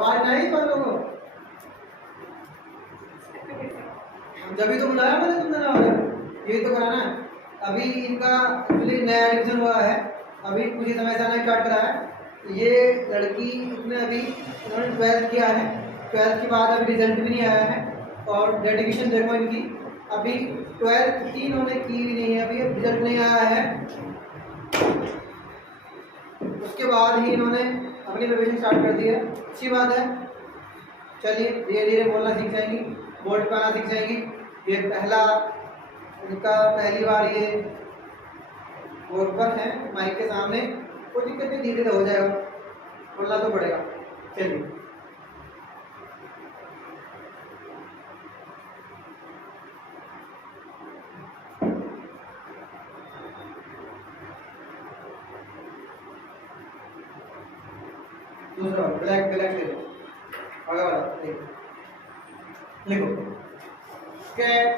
आवाज नहीं तुम लोगों जब तो बुलाया मैंने तुमने ना ये तो कराना है। अभी इनका एक्चुअली नया एडमिशन हुआ है, अभी कुछ ही समय से आना स्टार्ट करा है। ये लड़की इसने अभी इन्होंने 12th किया है, 12th के बाद अभी रिजल्ट भी नहीं आया है और डेडिकेशन देखो इनकी, अभी 12th की इन्होंने की भी नहीं है, अभी रिजल्ट नहीं आया है। उसके बाद ही इन्होंने अपनी प्रिपरेशन स्टार्ट कर दी है, अच्छी बात है। चलिए धीरे धीरे बोलना सीख जाएंगी, बोर्ड पे आना सीख जाएंगी। ये पहली बार ये बोर्ड पर है माइक के सामने, कोई दिक्कत नहीं, धीरे धीरे हो जाएगा, बोलना तो पड़ेगा। चलिए दूसरा ब्लैक ब्लैक ले लो, आगे वाला लिखो कैट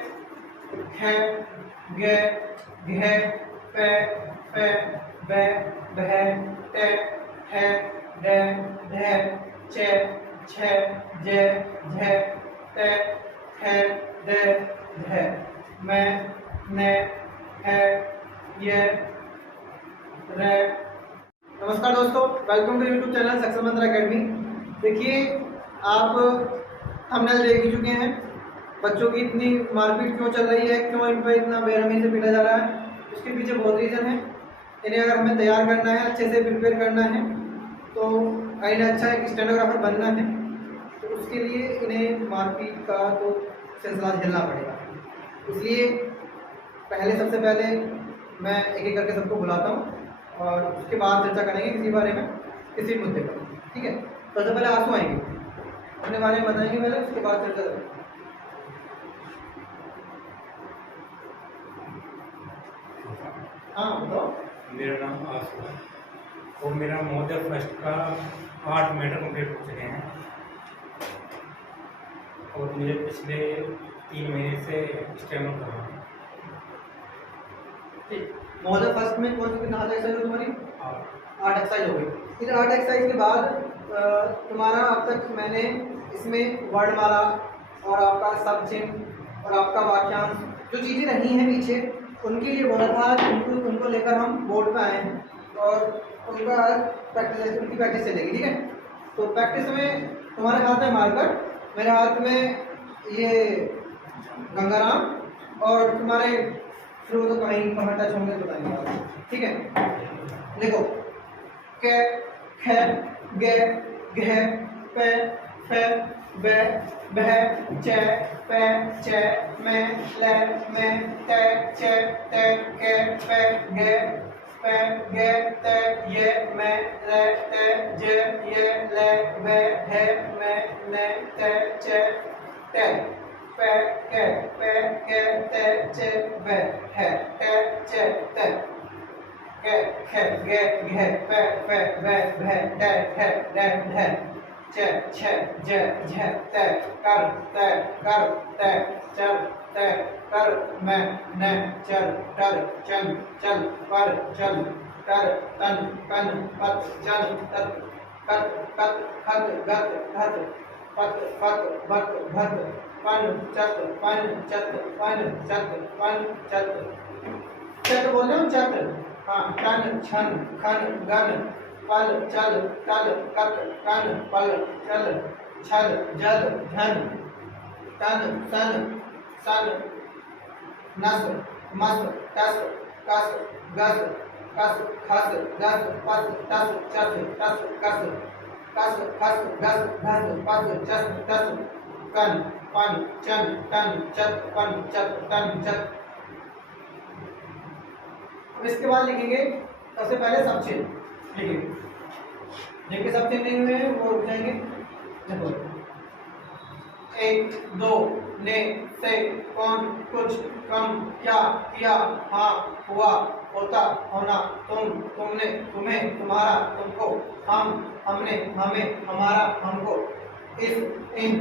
है गे घे पे पे बे बह टे है डे ढे चे छे जे झे ते है दे धे मैं ने है ये रे। नमस्कार दोस्तों, welcome to YouTube channel success Mantra academy. देखिए आप थंबनेल देख ही चुके हैं, बच्चों की इतनी मारपीट क्यों चल रही है, क्यों इन पर इतना बेरहमी से पीटा जा रहा है, उसके पीछे बहुत रीज़न है। इन्हें अगर हमें तैयार करना है, अच्छे से प्रिपेयर करना है, तो इन्हें अच्छा एक स्टेनोग्राफर बनना है, तो उसके लिए इन्हें मारपीट का तो सिलसिला झेलना पड़ेगा। इसलिए सबसे पहले मैं एक एक करके सबको बुलाता हूँ और उसके बाद चर्चा करेंगे किसी बारे में, किसी मुद्दे पर, ठीक है। सबसे पहले आंसू आएंगे, अपने बारे में बताएंगे पहले, उसके बाद चर्चा करेंगे। हाँ बताओ। मेरा नाम आंसू है और मेरा महोदय फर्स्ट का 8 मैटर कंप्लीट हो चुके हैं और मुझे पिछले 3 महीने से स्टेमर कर रहा हूँ। ठीक, महोदय फर्स्ट में कौन सी कितना एक्सरसाइज हो तुम्हारी? 8 एक्सरसाइज हो गई। फिर 8 एक्सरसाइज के बाद तुम्हारा अब तक मैंने इसमें वर्णमाला और आपका सब चिन्ह और आपका वाक्यांश जो चीज़ें रही हैं पीछे, उनके लिए बोला था कि उनको लेकर हम बोर्ड पे आए हैं और उनकी प्रैक्टिस चलेगी, ठीक है। तो प्रैक्टिस में तुम्हारे हाथ में मार्कर, मेरे हाथ में ये गंगाराम और तुम्हारे फिर तो कहाँ टच होंगे बताएंगे, ठीक है। देखो के खे गे घे पे फे बे बह चे पे चे में ले में ते चे ते के पे गे ते ये में ले ते जे ये ले वे है में ने ते चे ते पे के ते चे वे है ते चे ते के खे गे घे पे बे भे डे है डे ढे चे छे जे झे ते कर ते चल ते कर मैं ने चल कर चल चल पर चल कर तन कन पत चल तत कत कत खत गत घत पत पत भत भत पन चत चत बोल रहे हो चत। हाँ, टन छन खन गन पल चल तल कत कन पल चल छल जल धन तन सन सन नस मस टस कस गस कस खस गस पस टस चस टस कस कस खस गस धस पस चस टस कन पन चन टन चत पन चत टन चत। इसके बाद लिखेंगे सबसे पहले सब चिन्ह लिखेंगे, जिनके सब चिन्ह नहीं हुए हैं वो रुक जाएंगे। देखो 1 2 ने से कौन कुछ कम क्या किया हाँ हुआ होता होना तुम तुमने तुम्हें तुम्हारा तुमको हम हमने हमें हमारा हमको इस इन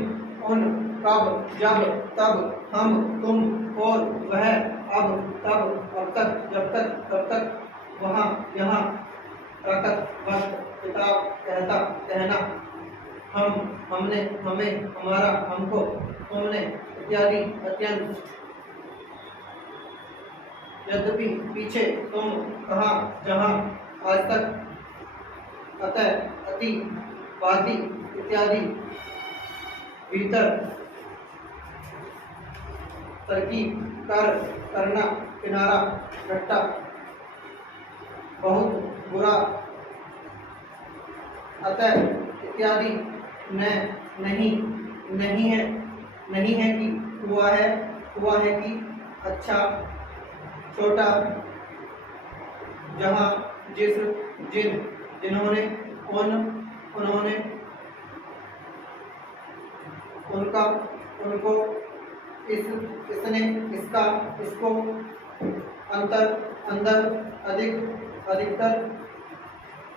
उन कब जब तब हम तुम और वह अब तब अब तक जब तक तब तक वहाँ यहाँ रखत वक्त किताब कहता कहना हम, हमने, हमें, हमारा, हमको, तुमने इत्यादि अत्यंत। यद्यपि, पीछे, तुम, कहाँ, जहाँ, आज तक, अतः, अति, वादी इत्यादि। भीतर, तरकीब, कर, करना, किनारा, घट्टा, बहुत, बुरा, अतः इत्यादि। न, नहीं, नहीं है, नहीं है कि, हुआ है कि, अच्छा, छोटा, जहाँ, जिस, जिन, जिन्होंने, उन, उन्होंने, उनका, उनको, इस, इसने, इसका, इसको, अंतर, अंदर, अधिक, अधिकतर,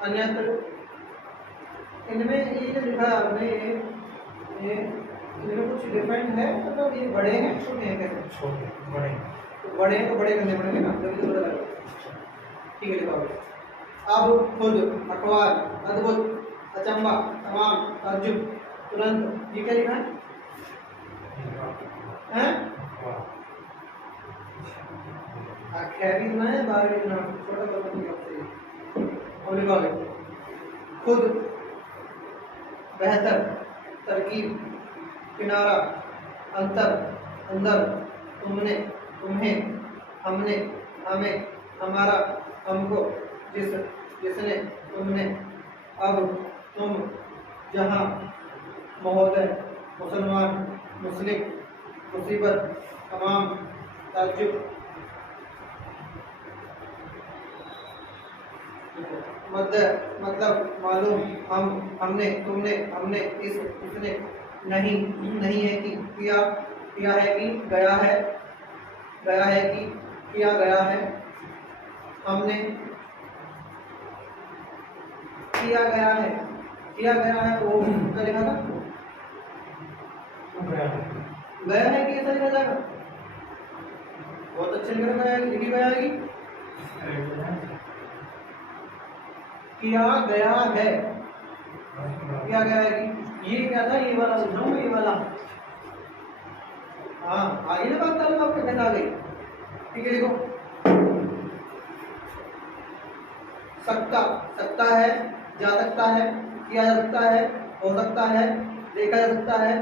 अन्यत्र। इनमें ये जो लिखा है आपने, ये इनमें कुछ डिफरेंट है, मतलब ये बड़े हैं छोटे हैं कैसे? छोटे बड़े। तो बड़े हैं तो बड़े करने पड़ेंगे ना, तभी तो पता लगेगा। ठीक है, लिखा अब, खुद, अखबार, अद्भुत, अचंबा, तमाम, ताज्जुब, तुरंत। ये क्या लिखा है? हैं? खैरी ना है, बारहवीं लिखना, छोटा बड़ा नहीं लगता है। और लिखोगे खुद, बेहतर, तरकीब, किनारा, अंतर, अंदर, तुमने, तुम्हें, हमने, हमें, हमारा, हमको, जिस, जिसने, तुमने, अब, तुम, जहाँ, महोदय, मुसलमान, मुस्लिम, मुसीबत, तमाम, ताज्जुब। मध्य, मतलब, मालूम, हम, हमने, तुमने, हमने, इस, इसने, नहीं, नहीं है कि, किया, किया है कि, गया है, गया है कि, किया गया है, हमने, किया गया है, किया गया है, वो क्या लिखा था? गया है कि ऐसा लिखा जाएगा? बहुत अच्छे लिख रहा है, लिखी गया है कि किया गया है, किया गया है कि। ये क्या था? ये वाला समझाऊं, ये वाला। हाँ, आगे ना बात चालू, आपके कैसे आ गई? ठीक है, देखो, सकता, सकता है, जा सकता है, किया जा सकता है, हो सकता है, देखा जा सकता है,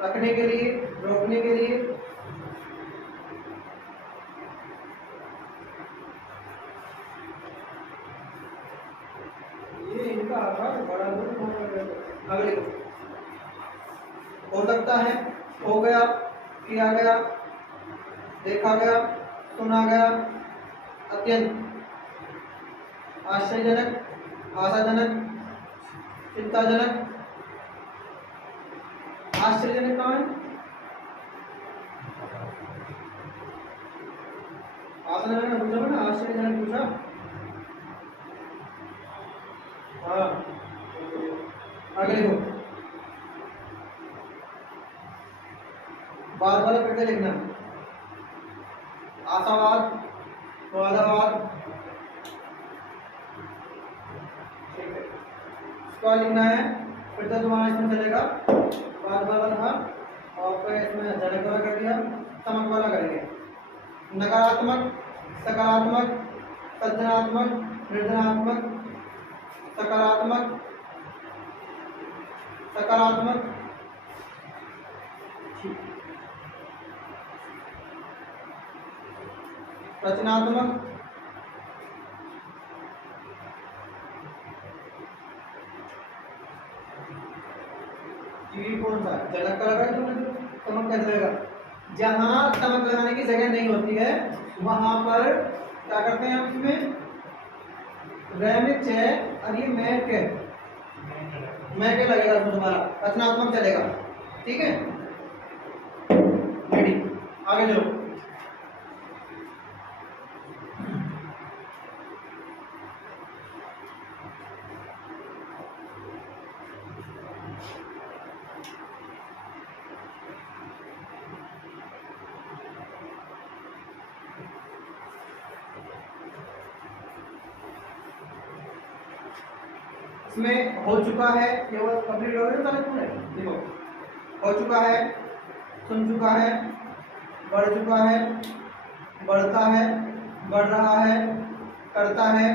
रखने के लिए, रोकने के लिए। ये इनका आधार बड़ा अगले हो सकता है, हो गया, किया गया, देखा गया, सुना गया, अत्यंत, आश्चर्यजनक, आशाजनक, चिंताजनक। आश्चर्यजनक कहाँ है? आशाजनक पूछा ना, आश्चर्यजनक पूछा। हाँ, आगे लिखो, बाद वाला फिर से लिखना, आशावाद, वादावाद। ठीक है, इसको लिखना है, फिर तो तुम्हारा इसमें चलेगा, बाद वाला था, और फिर इसमें जनक वाला कर दिया, समक वाला करेंगे। नकारात्मक, सकारात्मक, सज्जनात्मक, निर्धनात्मक, सकारात्मक, सकारात्मक। रचनात्मक, ये कौन सा जनक का लगा है तुमने? तमक कैसे लगेगा? जहां तमक लगाने की जगह नहीं होती है वहां पर क्या करते हैं हम इसमें? रैमिक है, और ये मैक है, मैक लगेगा इसमें तुम्हारा, रचनात्मक चलेगा। ठीक है, रेडी, आगे चलो। इसमें हो चुका है, केवल कंप्लीट हो गया सारे पूरे। देखो हो चुका है, सुन चुका है, बढ़ चुका है, बढ़ता है, बढ़ रहा है, करता है,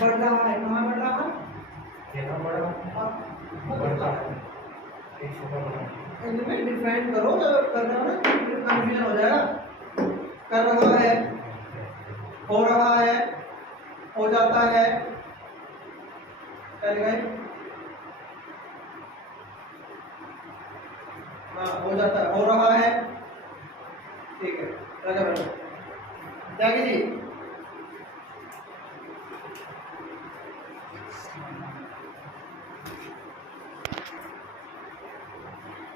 बढ़ रहा है, कहाँ बढ़ रहा है, यहाँ बड़ा बढ़ता है, एक छोटा बड़ा। इनमें डिफाइन करो, जब कर रहे हो ना कंफ्यूजन हो जाएगा। कर रहा है, हो रहा है, हो जाता है, कर गए, हाँ हो जाता है, हो रहा है, ठीक है। आगे बढ़ो त्यागी जी।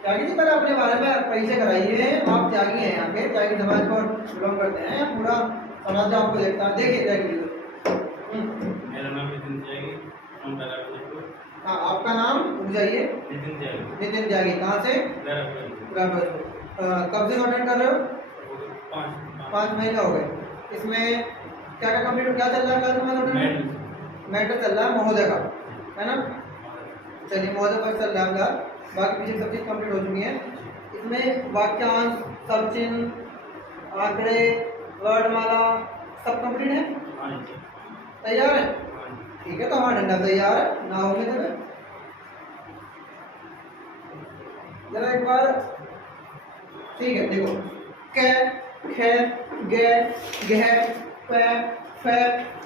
त्यागी जी पहले अपने बारे में परिचय कराइए। आप त्यागी हैं, यहाँ के त्यागी समाज को बिलोंग करते हैं, पूरा समाज आपको देखता है। देखिए त्यागी जी मेरा नाम नितिन त्यागी, हाँ आपका नाम रुक जाइए। नितिन त्यागी, नितिन त्यागी, कहाँ से? कब से अटेंड कर रहे हो? 5 महीने हो गए। इसमें क्या क्या कंप्लीट, क्या चल रहा है? मैटर चल रहा है महोदय का, है ना? चलिए महोदय पर चल रहा है आपका, बाकी पीछे सब चीज कंप्लीट हो चुकी है। इसमें वाक्यांश, सब चिन्ह, आंकड़े, वर्णमाला सब कंप्लीट है, तैयार है? ठीक है, तो हमारा डंडा तैयार है, ना होंगे तो जरा एक बार, ठीक है। देखो कै, खे, गे, गह, पै, फै,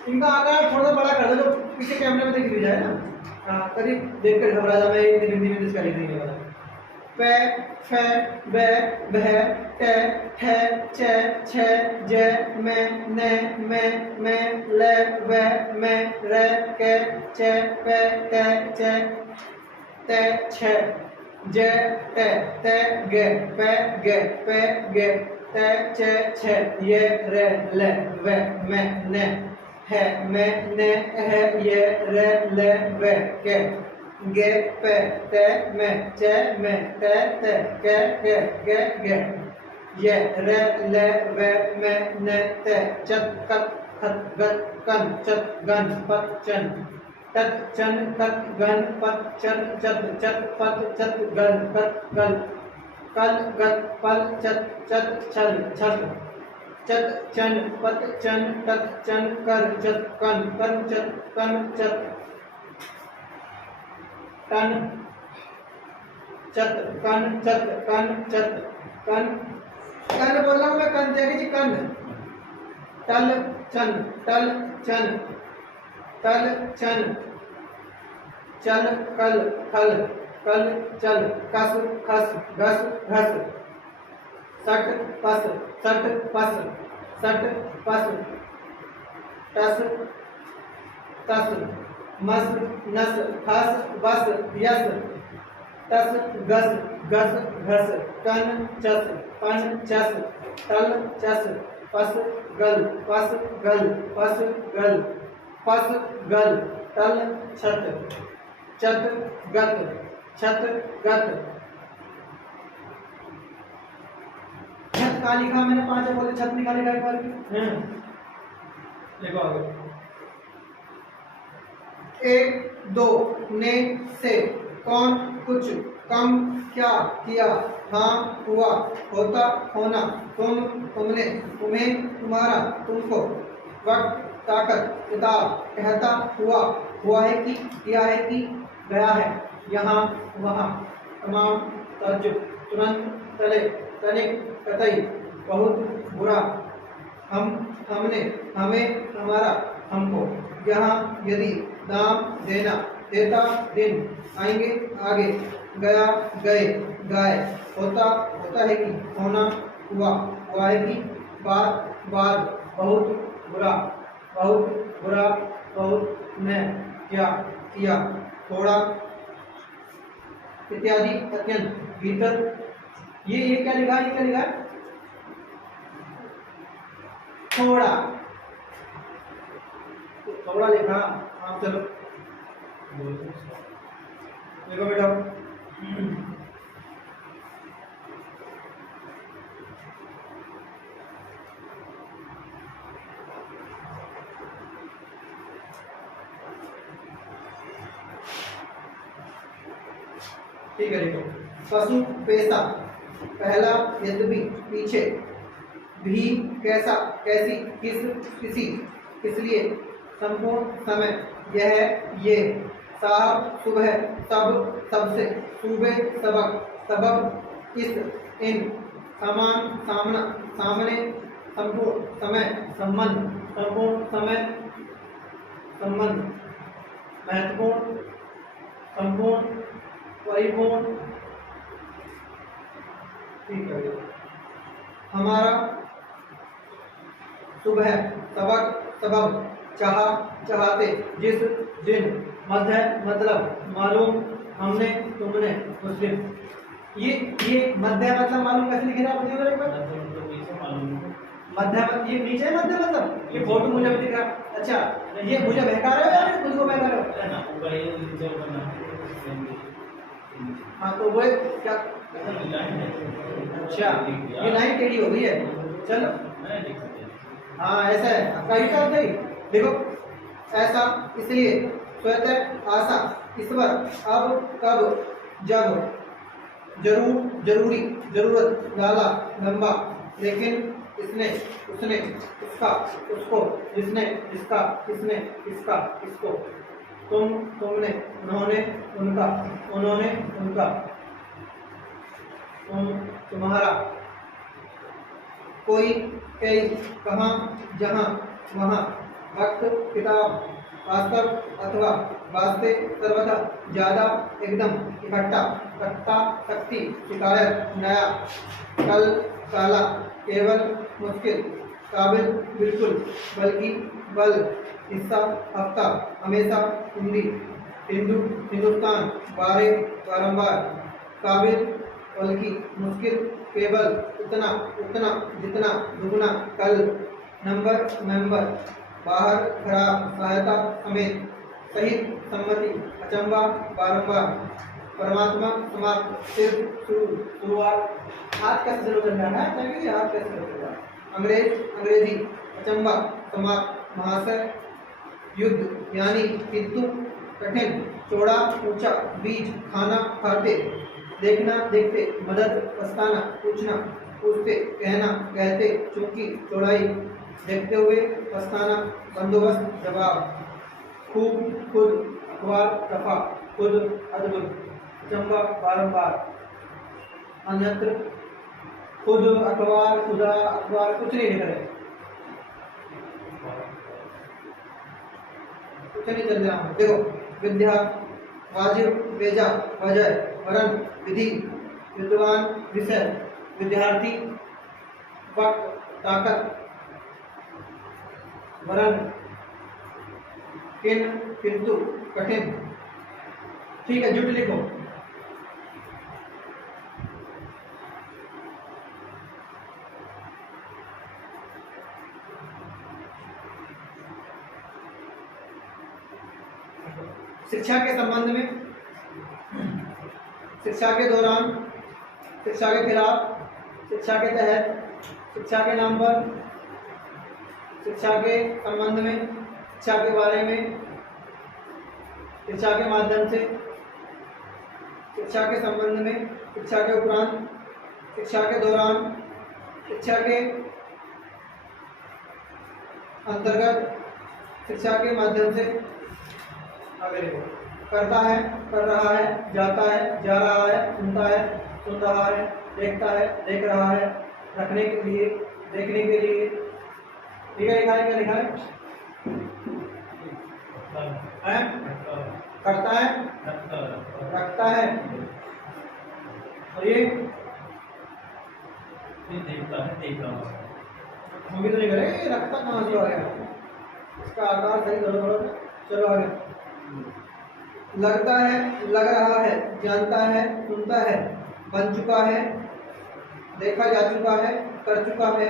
इनका आकार थोड़ा सा बड़ा कर दो, जो पीछे कैमरे में दिख जाए ना। हाँ करीब देख कर घबरा जा, मैं हिंदी में इसका लिख नहीं वाला। पै, फै, बै, बह, टे, ठे, चे, छे, जे, मे, ने, मे, मे, ले, वे, मे, रे, के, चे, पे, ते, चे, ते, छे, जे, ते, ते, गे, पे, गे, ते, चे, छे, ये, रे, ले, वे, मे, ने, है, मे, ने, है, ये, रे, ले, वे, के, गे, पे, ते, मे, चे, मे, ते, के, गे, ये, रे, ले, वे, मे, ने, ते, चत, कत, खत, गत, कन, चत, गन, पत, चन, तत, चन, कत, गन, पत, चन, चत, चत, पत, चत, गन, कत, गल, कल, गत, पल, चत, चत, छल, छत, चत, चन, पत, चन, तत, चन, कर, चत, कन, चत, कन, चत, टन, चत, कन, चत, कन, चत, कन, कन बोल रहा हूँ मैं, कन त्यागी जी, कन, टल, चन, टल, चन, टल, चन, चल, कल, खल, कल, चल, कस, खस, घस, घस, सट, पस, सट, पस, सट, पस, टस, तस, मस, नस, हस, बस, यस, तस, गस, घस, घस, कन, चस, पन, चस, टल, चस, पस, गल, पस, गल, पस, गल, पस, गल, टल, छत, चत, गत, छत, गत। छत का लिखा मैंने 5 बोले, छत लिखा लिखा एक बार देखो आगे। 1 2 ने, से, कौन, कुछ, कम, क्या, किया, हाँ, हुआ, होता, होना, तुम, तुमने, तुम्हें, तुम्हारा, तुमको, वक्त, ताकत, किताब, कहता, हुआ है कि, किया है कि, गया है, यहाँ, वहाँ, तमाम, तर्जुब, तुरंत, तले, तनिक, कतई, बहुत, बुरा, हम, हमने, हमें, हमारा, हमको, यहाँ, यदि, दाम, देना, देता, दिन, आएंगे, आगे, गया, गए, गाय, होता, होता है कि, होना, हुआ है कि, बाद, बहुत बुरा, बहुत ने, क्या, किया, थोड़ा, इत्यादि, अत्यंत, भीतर। ये क्या लिखा है? ये क्या लिखा है? थोड़ा लिखा। हाँ चलो देखो बेटा, ठीक है, देखो पशु पेशा, पहला यद्यपि पीछे, भी कैसा कैसी, किस किसी, इसलिए, संपूर्ण समय, यह ये, साहब सुबह, सब सबसे, सूबे सबक, सबब इस इन, समान सामना सामने, संपूर्ण समय संबंध, संपूर्ण समय संबंध, महत्वपूर्ण, संपूर्ण, परिपूर्ण, ठीक है, हमारा, सुबह, सबक सबब, चाह चाहते, जिस जिन, मध्य मतलब, मालूम, हमने तुमने, मुस्लिम। ये मध्य मतलब मालूम कैसे लिखे आप बताइए एक बार। मध्य मतलब ये नीचे है, मध्य मतलब ये फोटो मुझे भी दिख रहा। अच्छा, ये मुझे बहका रहे हो या मुझको बहका रहे हो? हाँ तो वो क्या, अच्छा ये लाइन टेढ़ी हो गई है, चलो हाँ ऐसा है आपका ही काम नहीं। देखो ऐसा, इसलिए, स्वतः, आशा, ईश्वर, अब, कब, जब, जरूर, जरूरी, जरूरत, लाला, लंबा, लेकिन, इसने, उसने, उसका, उसको, जिसने, जिसका, किसने, किसका, किसको, तुम, तुमने, उन्होंने, उनका, उन्होंने, उनका, तुम, तुम्हारा, कोई, कई, कहाँ, जहाँ, वहाँ, वक्त, किताब, वास्तव, अथवा, वास्ते, सर्वथा, ज्यादा, एकदम, इकट्ठा, कट्टा, शक्ति, शिकायत, नया, कल, काला, केवल, मुश्किल, काबिल, बिल्कुल, बल्कि, बल, हिस्सा, हफ्ता, हमेशा, हिंदी, हिंदू, हिंदुस्तान, बारे, बारंबार, काबिल, बल्कि, मुश्किल, केवल, उतना, उतना, जितना, दुगना, कल, नंबर, मेंबर, बाहर, खराब, सहायता, समेत, सहित, सम्मति, अचंबा, बारंबार, परमात्मा, समाप्त, सिर्फ, शुरू, शुरुआत, हाथ कैसे शुरू करना है, ताकि हाथ कैसे शुरू करना है, अंग्रेज, अंग्रेजी, अचंबा, समाप्त, महाशय, युद्ध, यानी, किंतु, कठिन, चौड़ा, ऊंचा, बीज, खाना, खाते, देखना, देखते, मदद, पछताना, पूछना, पूछते, कहना, कहते, चूंकि, चौड़ाई, देखते हुए, पछताना, बंदोबस्त, जवाब, खूब, खुद, अखबार, दफा, खुद, अद्भुत, चंबा, बारंबार, अन्यत्र, खुद, अखबार, खुदा, अखबार, कुछ नहीं लिख रहे, कुछ नहीं चल रहा हूँ। देखो विद्या, वाजिब, बेजा, वजह, वरन, विधि, विद्वान, विषय, विद्यार्थी, वक्त, ताकत, वरन, किन, किंतु, कठिन, ठीक है, जुट लिखो। शिक्षा के संबंध में, शिक्षा के दौरान, शिक्षा के खिलाफ, शिक्षा के तहत, शिक्षा के नाम पर, शिक्षा के संबंध में, शिक्षा के बारे में, शिक्षा के माध्यम से, शिक्षा के संबंध में, शिक्षा के उपरांत, शिक्षा के दौरान, शिक्षा के अंतर्गत, शिक्षा के माध्यम से, आगे देखो, करता है, कर रहा है, जाता है, जा रहा है, सुनता है, सुन रहा है, देखता है, देख रहा है, रखने के लिए, देखने के लिए, ठीक है, लिखा है, क्या लिखा है? करता है, रखता है, और ये देखता है, देख रहा है, हम भी तो नहीं करेंगे, रखता कहाँ से आ गया, इसका आकार सही करो थोड़ा, चलो आगे। लगता है, लग रहा है, जानता है, सुनता है, बन चुका है, देखा जा चुका है, कर चुका है,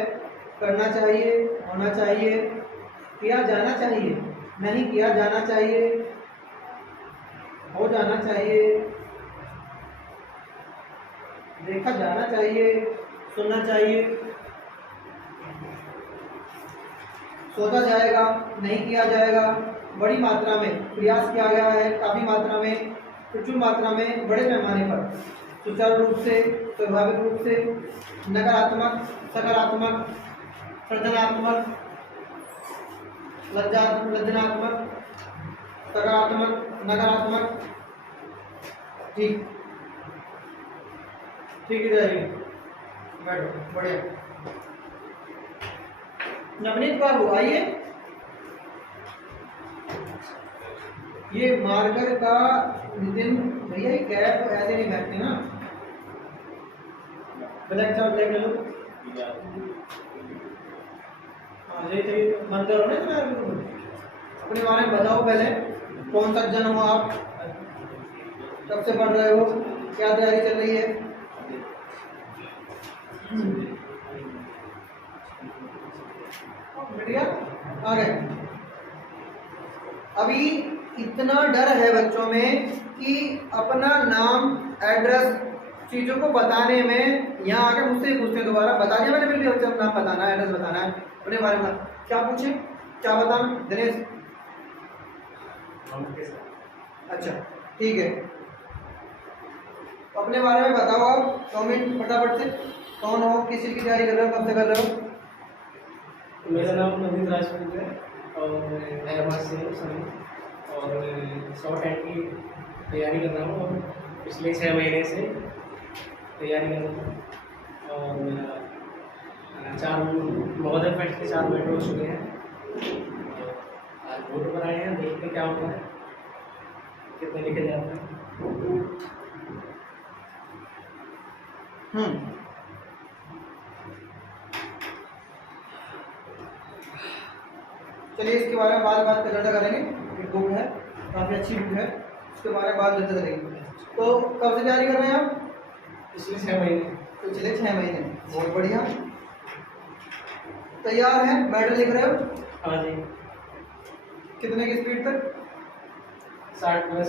करना चाहिए, होना चाहिए, किया जाना चाहिए, नहीं किया जाना चाहिए, हो जाना चाहिए, देखा जाना चाहिए, सुनना चाहिए, सोचा जाएगा, नहीं किया जाएगा, बड़ी मात्रा में प्रयास किया गया है, काफी मात्रा में प्रचुर मात्रा में बड़े पैमाने पर सुचारू रूप से, स्वाभाविक रूप से, नकारात्मक, सकारात्मक, सृजनात्मक, लज्जनात्मक, सकारात्मक, नकारात्मक, ठीक ठीक है जाएगी। बैठो, बढ़िया। नवनीत बाबू आइए। ये मार्कर का नितिन भैया ये कैप ऐसे नहीं बैठते ना, ब्लैक चार्ट ब्लैक ले लो। हाँ यही मन करो ना तुम्हारे, अपने बारे में बताओ पहले, कौन सा जन हो आप, कब से पढ़ रहे हो, क्या तैयारी चल रही है। बढ़िया आ गए। अभी इतना डर है बच्चों में कि अपना नाम एड्रेस चीजों को बताने में, यहाँ आके मुझसे पूछते हैं दोबारा, बता दिया मैंने, फिर भी बच्चे अपना नाम बताना है, एड्रेस बताना है, अपने बारे में क्या पूछे, क्या बताना दिनेश। अच्छा ठीक है, अपने बारे में बताओ आप 2 मिनट फटाफट से। कौन हो, किस चीज की तैयारी कर रहे हो, कब से कर रहे हो। मेरा नाम नवीन राजपूत है और मैं हैदराबाद से हूँ सभी, और शॉर्ट हैंड की तैयारी कर रहा हूँ और पिछले 6 महीने से तैयारी कर रहा हूँ। और मेरा 4 महोदय फेस्ट के 4 बैठे हो चुके हैं। आज बोर्ड पर आए हैं, देखते क्या होता है, कितने लिखे जाते हैं। चलिए इसके बारे में बाद बात चर्चा करेंगे। एक बुक है, काफ़ी अच्छी बुक है, उसके बारे में बात चर्चा करेंगे। तो कब से तैयारी कर रहे हैं आप। पिछले 6 महीने। पिछले 6 महीने, बहुत बढ़िया। तैयार है, मैटर लिख रहे हो। हाँ जी। कितने की स्पीड तक। 60+।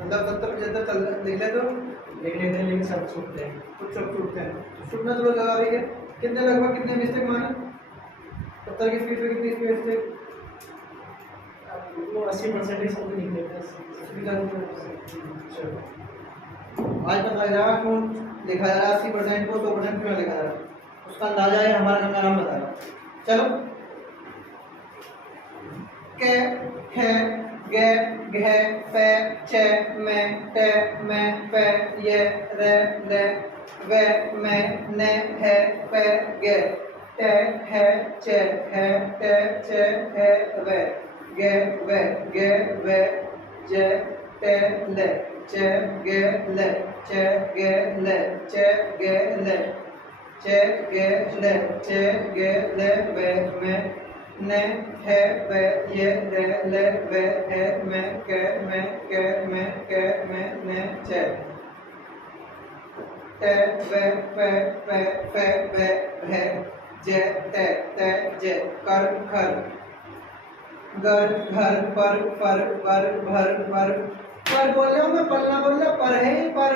मतलब 70-75 चल लिख ले तो लिख लेते हैं, लेकिन सब छूटते हैं। कुछ सब छूटते हैं, छूटना चलो जगह भी है। कितने लगभग कितने मिस्टेक माने 70 की स्पीड पे, कितनी स्पीड से। वो 80% ही सब लिख लेते हैं। आज पता लग जाएगा क्यों लिखा जा रहा है 80% को, 100% क्यों लिखा जा रहा है, उसका अंदाजा है हमारा का नाम बता रहा है। चलो, के, खे, गे, घे, पे, चे, में, ते, में, पे, ये, रे, ले, वे, में, ने, हे, पे, गे, ते, हे, चे, हे, ते, चे, हे, वे, गे, वे, जे, ते, ले, चे, गे, ले, चे, गे, ले, चे, गे, ले, चे, गे, ले, चे, गे, ले, वे, में, ने, है, वे, ये, रे, ले, वे, है, में, के, ने, चे, ते, वे, पे, वे, है, जे, ते, जे, कर, खर, गर, घर, पर, भर, पर बोल रहा हूँ मैं, पल ना बोल रहा, पर है पर,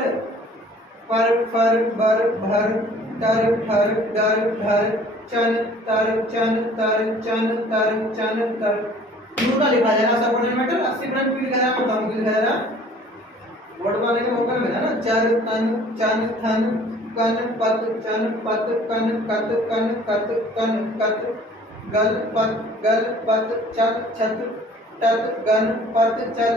बर, भर, तर, ठर, डर, ढर, चन, तर, चन, तर, यूं ना लिखा जाए ना, सबऑर्डिनेट मैटर 80% भी लिखा जाए, बताऊं क्यों लिखा जा रहा है, वर्ड वाले के मौका मिला ना। चर, तन, चन, थन, कन, पत, चन, पत, कन, कत, कत, गल, पत, चल, छत, टत, गन, पत, चल,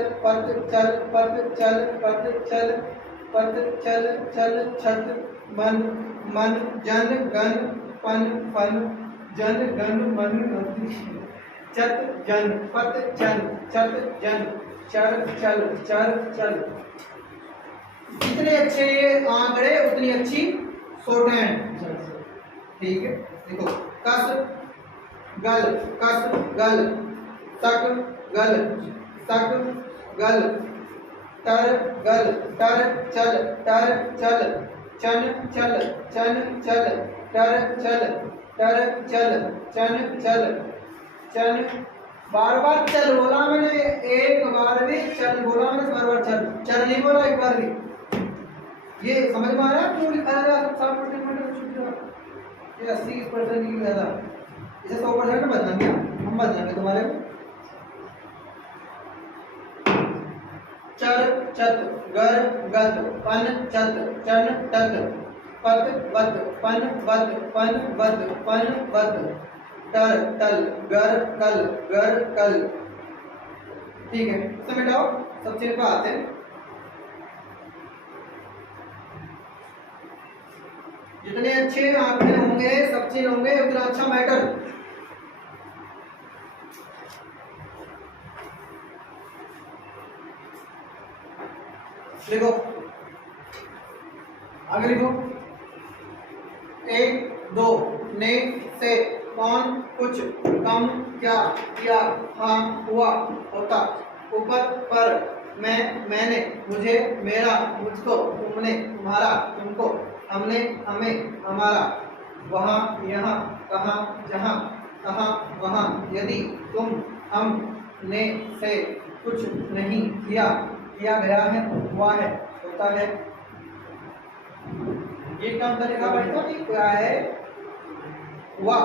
छत, मन, जन, गन, फन, जन, गन, मन, चत, जन, पत, चन, छत, जन, चल। जितने अच्छे आंकड़े उतनी अच्छी शॉर्ट हैंड। ठीक है, देखो, कस, गल, तक, गल, तर, चल, चन, चल, बार बार चल बोला मैंने, एक बार भी चल बोला मैंने, बार चल नहीं बोला एक बार भी। ये समझ में आया क्यों लिखा जा रहा है 60%? ये 80% की ज्यादा, इसे 100% में बदलेंगे हम, बदलेंगे तुम्हारे को। चर चत गर गत पन चत चन तत पत वत पन वत पन वत पन वत टर तल गर कल गर कल। ठीक है, सब बेटाओ सब चीज पर आते हैं। जितने अच्छे आंकड़े होंगे सब चीज होंगे उतना अच्छा मैटर। लिखो आगे लिखो। एक दो ने से कौन कुछ कम क्या किया हाँ हुआ होता ऊपर पर मैं मैंने मुझे मेरा मुझको तुमने तुम्हारा तुमको हमने हमें हमारा वहाँ यहाँ कहाँ जहाँ कहाँ वहाँ यदि तुम हम ने से कुछ नहीं किया किया गया है हुआ है होता है। ये काम करेगा बच्चों की क्या है हुआ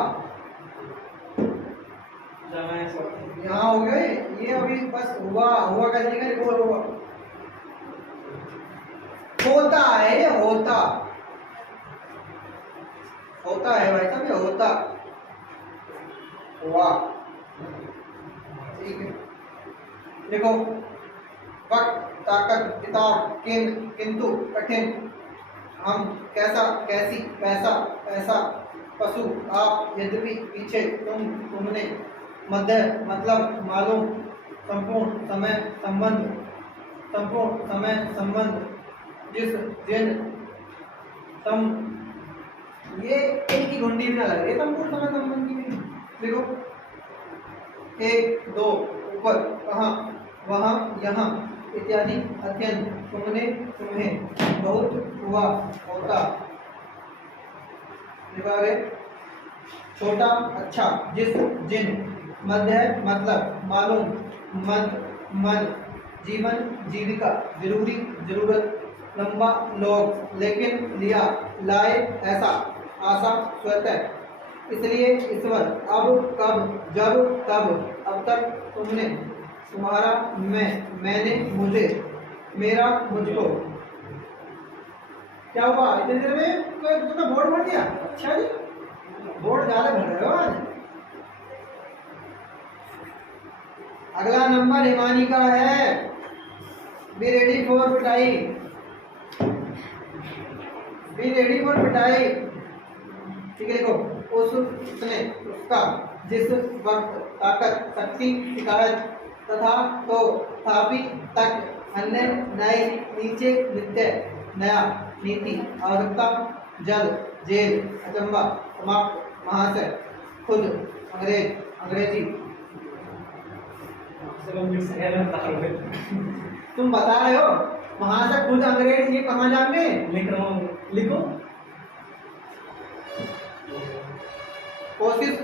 यहाँ हो गए ये अभी बस हुआ हुआ का जगह हुआ होता है ये होता होता है भाई साहब ये होता हुआ। ठीक है देखो वक्त ताकत किताब किंतु कठिन हम कैसा कैसी पैसा पैसा पशु आप यद्यपि पीछे तुम तुमने मध्य मतलब मालूम संपूर्ण समय संबंध जिस जिन तुम ये एक ही घुंडी में ना लगे संपूर्ण समय संबंध की नहीं। देखो एक दो ऊपर कहाँ वहाँ यहाँ इत्यादि अत्यंत तुमने तुम्हें बहुत हुआ होता। छोटा अच्छा जिस जिन मध्य मतलब मालूम मन जीवन जीविका जरूरी जरूरत लंबा लोग लेकिन लिया लाए ऐसा आशा स्वतः इसलिए ईश्वर अब कब जब कब अब तक तुमने तुम्हारा मैंने मुझे मेरा मुझको क्या हुआ इतनी देर में तुमने बोर्ड भर दिया। अच्छा जी बोर्ड ज्यादा भर रहे हो आज। अगला नंबर हिमानी का है बी रेडी फॉर पिटाई बी रेडी फॉर पिटाई। ठीक है देखो उसने उसका जिस वक्त ताकत शक्ति शिकायत तथा तो थापी तक अन्य नई नीचे नित्य नया नीति आवश्यकता जल जेल अचंबा समाप्त महाशय खुद अंग्रेजी तुम बता रहे हो महाशय खुद अंग्रेज ये कहाँ जाएंगे लिख रहा हूँ लिखो। कोशिश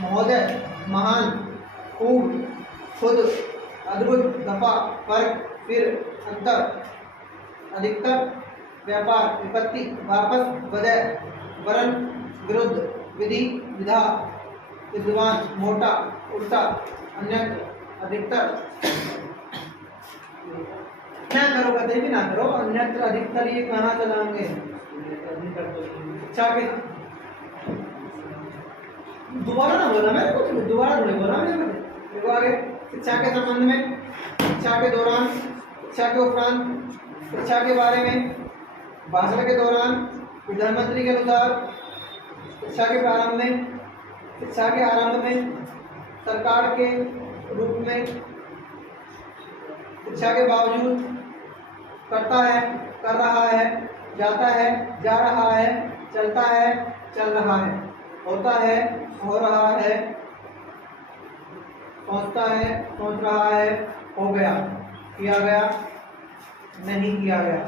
महोदय महान खूब खुद अद्भुत दफा फर्क फिर अंतर अधिकतर व्यापार विपत्ति वापस वजह वरण विरुद्ध विधि विधा विद्वान मोटा उल्टा अन्यत्र अधिकतर ना करो कभी भी ना करो अन्यत्र अधिकतर ये कहाँ चलाएंगे शिक्षा के दोबारा ना बोला मैंने कुछ दोबारा थोड़ी बोला मैंने देखो आगे शिक्षा के संबंध में शिक्षा के दौरान शिक्षा के उपरांत शिक्षा के बारे में भाषण के दौरान प्रधानमंत्री के अनुसार शिक्षा के प्रारंभ में शिक्षा के आरंभ में सरकार के रूप में शिक्षा के बावजूद करता है कर रहा है जाता है जा रहा है चलता है चल रहा है होता है हो रहा है सोचता है सोच रहा है हो गया किया गया नहीं किया गया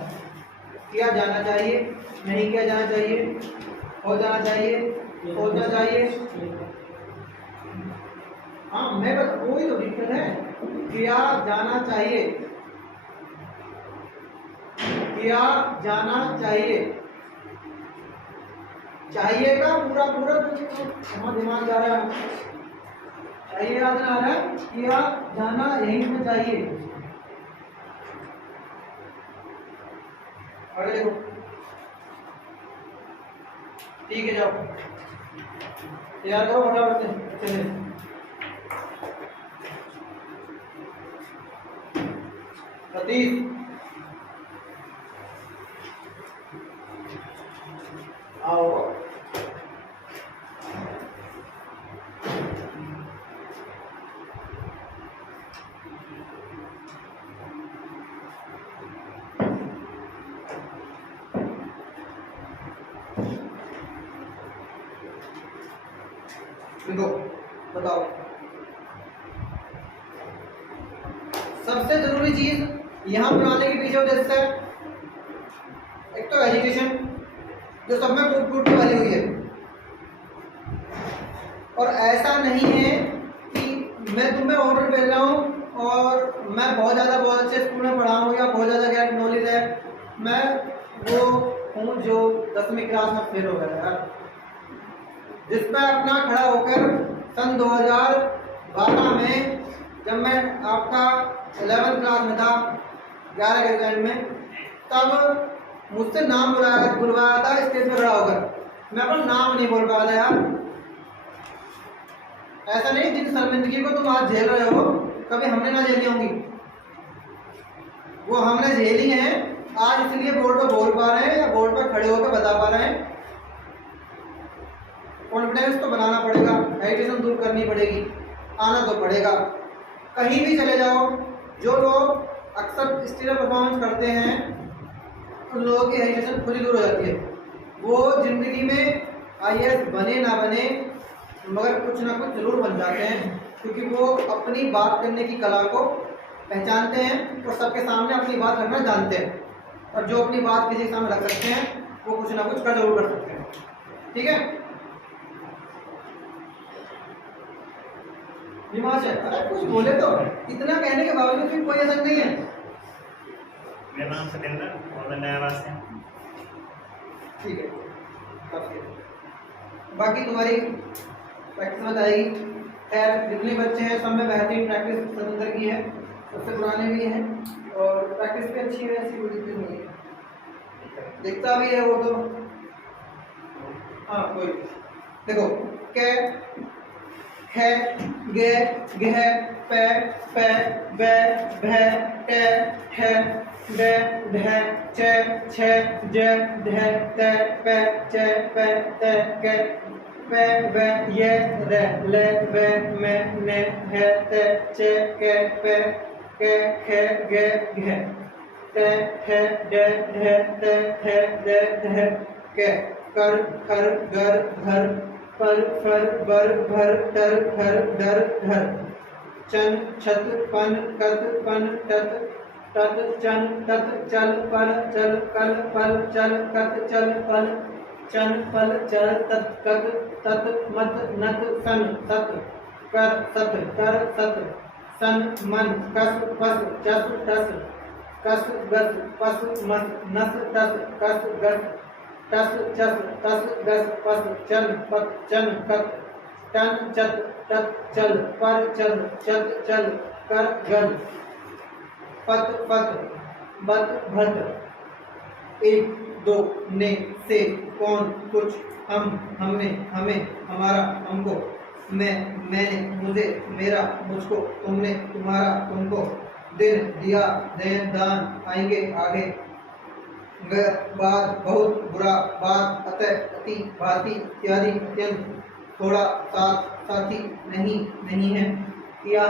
किया जाना चाहिए नहीं किया जाना चाहिए हो जाना चाहिए सोचना चाहिए। हाँ मैं बस कोई तो दिक्कत है किया जाना चाहिए किया जाना चाहिए चाहिए का पूरा पूरा हमारा दिमाग जा रहा है चाहिए याद आ रहा है किया जाना यहीं पे चाहिए आगे देखो। ठीक है, जाओ तैयार करो फटाफट से। चलिए 30 आओ। देखो बताओ, सबसे जरूरी चीज यहाँ बनाने के पीछे उद्देश्य है, एक तो एजुकेशन जो सब में कूट कूट वाली हुई है, और ऐसा नहीं है कि मैं तुम्हें ऑर्डर भेज रहा हूँ और मैं बहुत अच्छे स्कूल में पढ़ा हूँ या बहुत ज़्यादा गैर नॉलेज है, मैं वो हूँ जो 10वीं क्लास में फेल हो गया यार, जिस पर अपना खड़ा होकर सन 2012 में जब मैं आपका 11th क्लास में था, 11 के एंड में, तब मुझसे नाम बुलवाया था स्टेज पर खड़ा होकर, मैं अपना नाम नहीं बोल पाया था यार। ऐसा नहीं, जिन शर्मिंदगी को तुम आज झेल रहे हो कभी हमने ना झेली होंगी, वो हमने झेली हैं आज, इसलिए बोर्ड पर बोल पा रहे हैं या बोर्ड पर खड़े होकर बता पा रहे हैं। कॉन्फिडेंस तो बनाना पड़ेगा, हेजिटेशन दूर करनी पड़ेगी, आना तो पड़ेगा। कहीं भी चले जाओ, जो लोग अक्सर स्टेज परफॉर्मेंस करते हैं उन लोगों की हेजिटेशन खुद ही दूर हो जाती है। वो जिंदगी में IAS बने ना बने मगर कुछ ना कुछ जरूर बन जाते हैं, क्योंकि वो अपनी बात करने की कला को पहचानते हैं और सबके सामने अपनी बात रखना जानते हैं, और जो अपनी बात किसी के सामने रख सकते हैं वो कुछ ना कुछ कर जरूर कर सकते हैं। ठीक है, हिमाचल अरे कुछ बोले तो, इतना कहने के बावजूद भी कोई असर नहीं है। मेरा नाम सतेंद्र और मैं नया वास है। ठीक है, बाकी तुम्हारी प्रैक्टिस बताएगी। खैर जितने बच्चे हैं सब में बेहतरीन प्रैक्टिस सतेंद्र की है, सबसे पुराने भी हैं और प्रैक्टिस भी अच्छी है, ऐसी कोई दिक्कत नहीं है, दिखता भी है वो तो। हाँ कोई देखो, कै खे गे गह पे पे बे भे टे ठे डे ढे चे छे जे ढे ते पे चे पे ते के पे बे ये रे ले बे मे ने हे ते चे के पे के खे गे घे ते ठे डे ढे ते ठे दे ढे के कर खर घर घर पर फर बर भर टर घर डर घर चन छत पन कत पन तत तत चन तत चल पल चल कल पल चल कत चल पल चन पल चल तत कत तत मत नत सन सत कर सत सन मन कस पस चस टस कस गस पस मस नस टस कस गस टस चस तस गस पस चन पत चन कत टन चत तत चल पर चल चत चल कर गल पत पत बत भत एक दो ने से कौन कुछ हम हमने हमें हमारा हमको मैं मैंने मुझे मेरा मुझको तुमने तुम्हारा तुमको दिन दिया देन दान आएंगे आगे बाद बहुत बुरा बाद अतः अति भांति इत्यादि अत्यंत थोड़ा साथ साथी नहीं नहीं है किया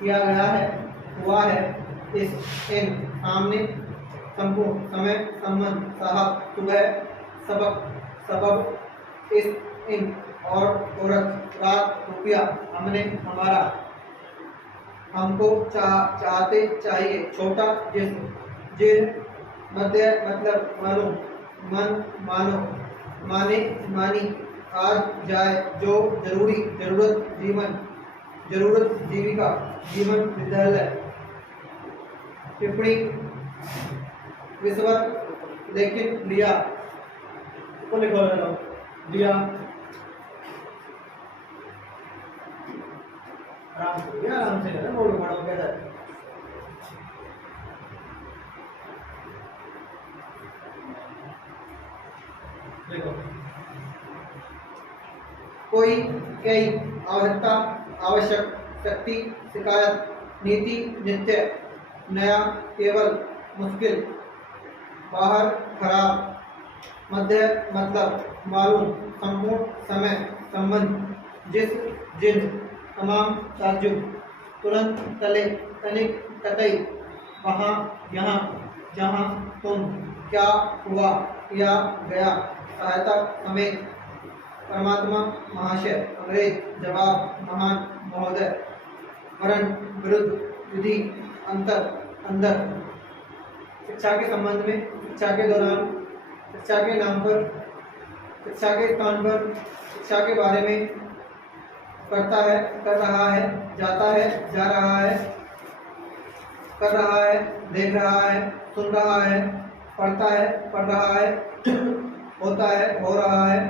गया है हुआ है इस इन सामने संपूर्ण समय संबंध साहब सुबह सबक सबब इस इन और औरत रात रुपया हमने हमारा हमको चाहते चाहिए छोटा जिन मध्य मतलब मानो मन मानो माने मानी आज जाए जो जरूरी जरूरत जीवन जरूरत जीविका जीवन विद्यालय टिप्पणी विश्वत लेकिन लिया को लिखो लिया आराम से बोलो पढ़ो कैसा देखो कोई, कई, आवश्यकता, आवश्यक, शक्ति, शिकायत, नीति, नित्य, नया, केवल, मुश्किल, बाहर, खराब, मध्य, मतलब, मालूम, संपूर्ण, समय, संबंध, जिस, जिन, तमाम, ताज्जुब, तुरंत, तले, तनिक, कतई, वहाँ, यहाँ, जहाँ, तुम, क्या हुआ, किया गया, सहायता, समेत, परमात्मा, महाशय, अंग्रेज, जवाब, महान, महोदय, वरण, विरुद्ध, विधि, अंतर, अंदर, शिक्षा के संबंध में, शिक्षा के दौरान, शिक्षा के नाम पर, शिक्षा के स्थान पर, शिक्षा के बारे में, करता है, कर रहा है, जाता है, जा रहा है, कर रहा है, देख रहा है, सुन रहा है, पढ़ता है, पढ़ रहा है, होता है, हो रहा है,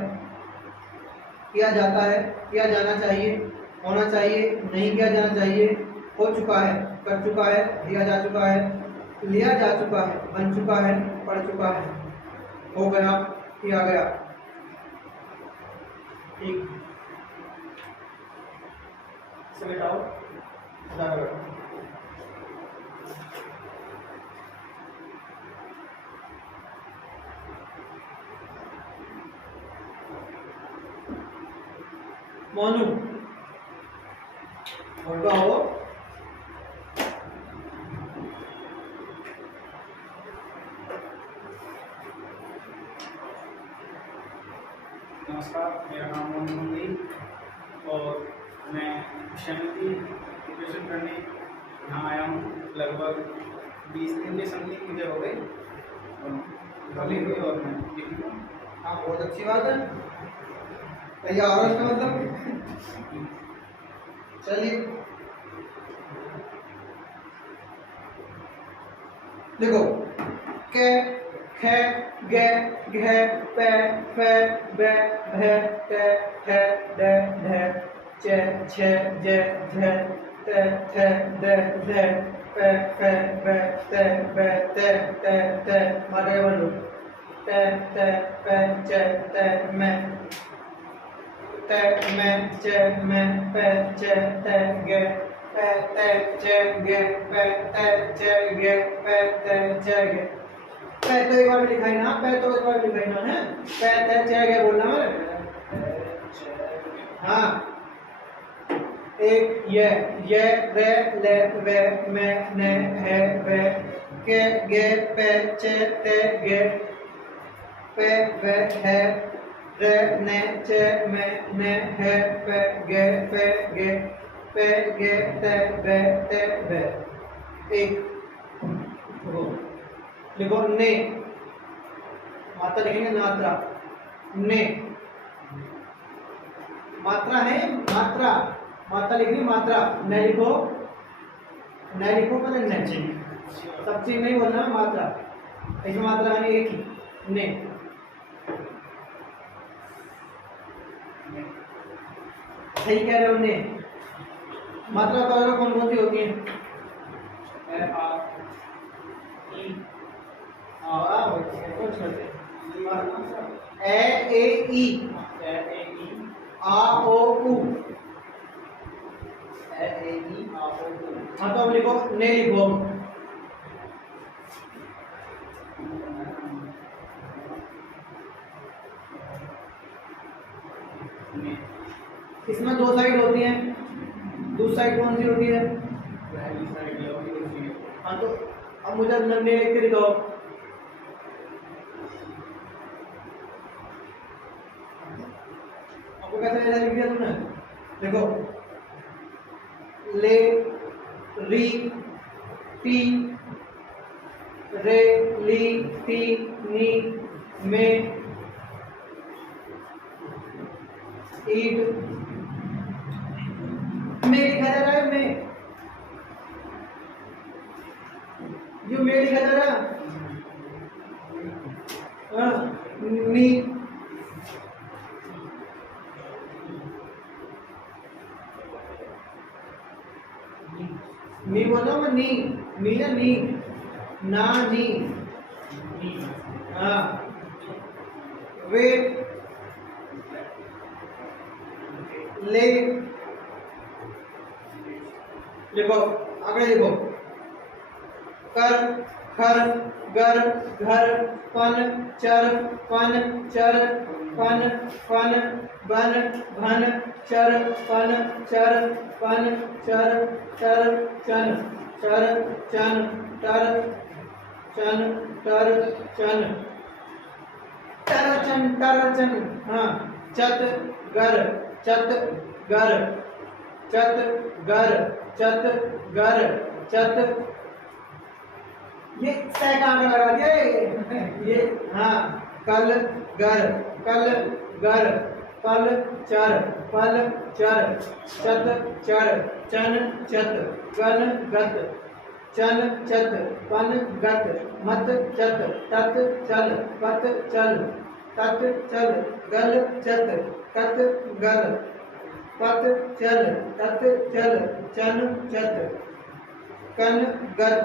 किया जाता है, किया जाना चाहिए, होना चाहिए, नहीं किया जाना चाहिए, हो चुका है, कर चुका है, दिया जा चुका है, लिया जा चुका है, बन चुका है, पढ़ चुका है, हो गया, किया गया। ठीक, इसे मिटाओ, हटा दो। मोनू और गाओ। नमस्कार, मेरा नाम मोनू मुंडी और मैं शैमिकी प्रिपरेशन करने यहाँ आया हूँ। लगभग 20 दिन के समथिंग मुझे हो गई खाली हुई और मैं लिखी हूँ। हाँ, बहुत अच्छी बात है। तैयार हो इसका मतलब। चलिए देखो, के, खे, गे, घे, पे, फे, बे, भे, ते, ठे, डे, ढे, चे, छे, जे, झे, ते, थे, दे, धे, पे, फे, बे, ते, मारे बोलो, ते, पे, चे, ते, में, ते, में, चे, में, पे, चे, ते, गे, पे, ते, चे, गे, पे, ते, चे, गे, पे, ते, चे, गे। पे तो एक बार भी लिखाई ना, पे तो एक बार भी लिखाई ना है, पे, ते, चे, गे बोलना मेरे। हाँ, एक ये, रे, ले, वे, में, ने, है, वे, के, गे, पे, चे, ते, गे, पे, वे, है, रे, ने, चे, में, ने, है, पे, गे, पे, गे, ते, बे, ते, बे। एक लिखो ने, मात्रा लिखेंगे मात्रा, ने, मात्रा है, मात्रा, मात्रा लिखनी, मात्रा, न लिखो, पहले न, सब चीज नहीं बोलना, मात्रा, इसमें मात्रा यानी एक ही, ने, सही कह रहे हो, ने, मात्रा तो कौन कौन सी होती है? ए, ई, आ, ओ, उ। हाँ तो अब लिखो, ने लिखो, इसमें दो साइड होती हैं, दूसरी साइड कौन सी होती है? हाँ तो अब मुझे ने लिख के दिखाओ। आपको कैसे ऐसा लिख दिया तुमने? देखो, ले, री, टी, रे, ली, टी, नी, में, ईट, में लिखा जा रहा है, में, जो में लिखा जा रहा है, नी, मी बोलो मैं, नी, मी ना, नी, ना, नी, हाँ, वे, ले, लिखो आगे लिखो, कर, खर, गर, घर, पन, चर, पन, चर, पन, फन, बन, भन, चर, पन, चर, पन, चर, चर, चन, चर, चन, टर, चन, टर, चन, तरचन, तरचन, हाँ, चत, गर, चत, गर, चत, गर, चत, गर, चत, ये सह का आंकड़ा लगा दिया ये हाँ, कल, गर, कल, गर, पल, चर, पल, चर, चत, चर, चन, चत, गन, गत, चन, चत, पन, गत, मत, चत, तत, चल, पत, चल, तत, चल, गल, चत, कत, गल, पत, चल, तत, चल, चन, चत, कन, गत,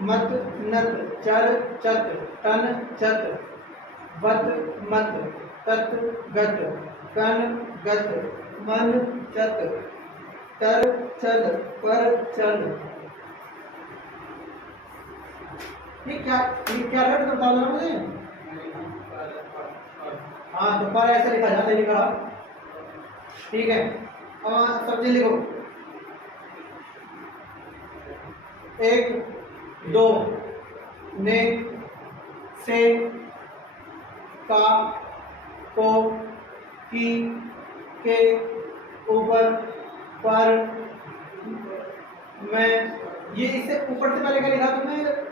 मत, नत, चर, चत, तन, चत, बत, मत, तत, गत, कन, गत, मन, चत, तर, चल, पर, चल। ये क्या है तो बता दो मुझे। हाँ तो पर ऐसे लिखा जाता है, लिखा ठीक है। अब सब्जी लिखो, 1 2 ने, से, का, को, की, के, ऊपर, पर, मैं। ये इससे ऊपर से पहले क्या लिखा तुमने,